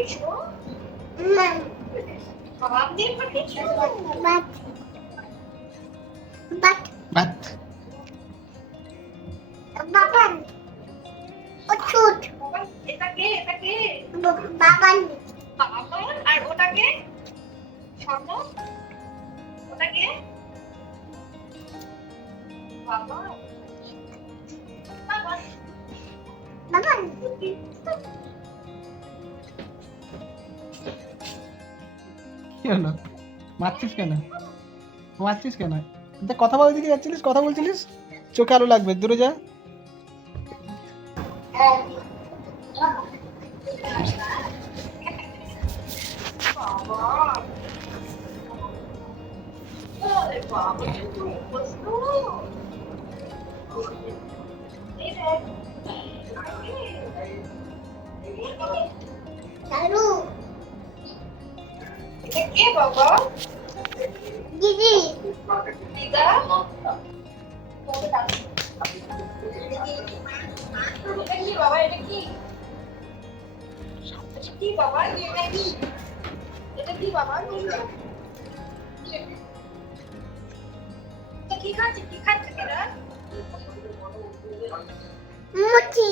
এসো। ভাত দিয়ে পাঠিয়েছো? ভাত ভাত ভাত। বাবান ও ছুট বাবা, এটা কে? এটা কে? বাবান বাবা, আর ওটা কে? স্বর্ণ? ওটা কে? বাবা। বাবা। বাবান কি হলো? মারছিস কেন? মারছিস কেন? তা কথা বলতে দিকে যাচ্ছিলিস, কথা বলছিলিস, চোখে আলো লাগবে, দূরে যা। বাবা। ওরে বাবা, তুমি উপস্থিত। এই দেখ। দারু এটা কে বাবা? দিদি দিদা? এটা কি বাবা? এটা কি? এটা কি বাবা? এটা কি? এটা কি বাবা? এটা কি খাচ্ছে? কি খাচ্ছে এরা? মুচি